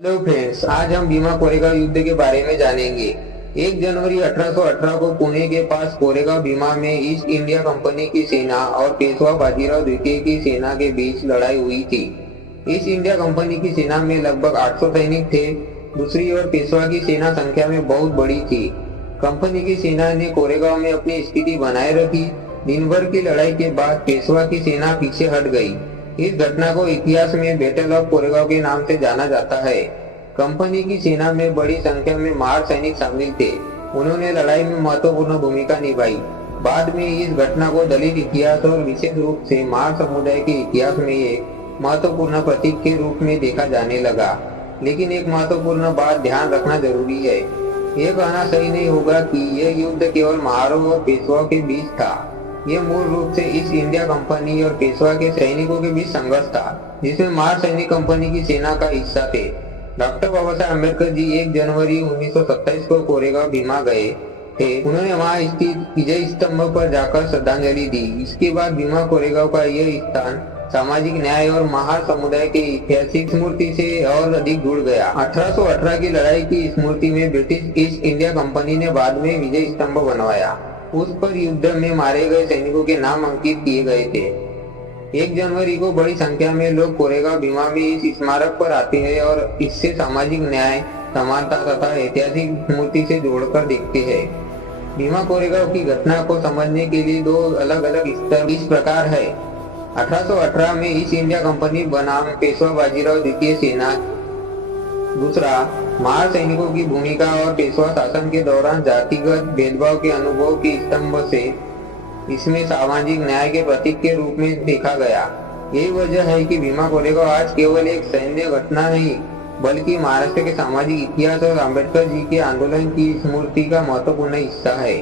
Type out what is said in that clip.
Hello friends, आज हम भीमा कोरेगांव युद्ध के बारे में जानेंगे। 1 जनवरी 1818 को पुणे के पास कोरेगांव भीमा में ईस्ट इंडिया कंपनी की सेना और पेशवा बाजीराव द्वितीय की सेना के बीच लड़ाई हुई थी। ईस्ट इंडिया कंपनी की सेना में लगभग 800 सैनिक थे। दूसरी ओर पेशवा की सेना संख्या में बहुत बड़ी थी। कंपनी की सेना ने कोरेगांव में अपनी स्थिति बनाए रखी। दिन भर की लड़ाई के बाद पेशवा की सेना पीछे हट गई। इस घटना को इतिहास में बैटल ऑफ कोरेगांव के नाम से जाना जाता है। कंपनी की सेना में बड़ी संख्या में महार सैनिक शामिल थे। उन्होंने लड़ाई में महत्वपूर्ण भूमिका निभाई। बाद में इस घटना को दलित इतिहास और विशेष रूप से महार समुदाय के इतिहास में एक महत्वपूर्ण प्रतीक के रूप में देखा जाने लगा। लेकिन एक महत्वपूर्ण बात ध्यान रखना जरूरी है। यह कहना सही नहीं होगा कि यह युद्ध केवल महारों और पेशवाओं के बीच था। यह मूल रूप से ईस्ट इंडिया कंपनी और पेशवा के सैनिकों के बीच संघर्ष था, जिसमें महार सैनिक कंपनी की सेना का हिस्सा थे। डॉक्टर बाबा साहेब अम्बेडकर जी 1 जनवरी 1927 को कोरेगांव भीमा गए थे। उन्होंने वहां स्थित विजय स्तंभ पर जाकर श्रद्धांजलि दी। इसके बाद भीमा कोरेगांव का यह स्थान सामाजिक न्याय और महार समुदाय के ऐतिहासिक स्मृति से और अधिक जुड़ गया। 1818 की लड़ाई की स्मृति में ब्रिटिश ईस्ट इंडिया कंपनी ने बाद में विजय स्तंभ बनवाया। उस पर युद्ध में मारे गए सैनिकों के नाम अंकित किए गए थे। 1 जनवरी को बड़ी संख्या में लोग कोरेगांव भीमा में इस स्मारक पर आते हैं और इससे सामाजिक न्याय, समानता तथा ऐतिहासिक स्मृति से जोड़कर देखते हैं। भीमा कोरेगांव की घटना को समझने के लिए 2 अलग अलग स्तर इस प्रकार है। 1818 में ईस्ट इंडिया कंपनी बनाम पेशवा बाजीराव द्वितीय सेना। दूसरा, महार सैनिकों की भूमिका और पेशवा शासन के दौरान जातिगत भेदभाव के अनुभव के स्तंभ से इसमें सामाजिक न्याय के प्रतीक के रूप में देखा गया। यही वजह है कि भीमा कोरेगांव आज केवल एक सैन्य घटना नहीं, बल्कि महाराष्ट्र के सामाजिक इतिहास और अम्बेडकर जी के आंदोलन की स्मृति का महत्वपूर्ण हिस्सा है।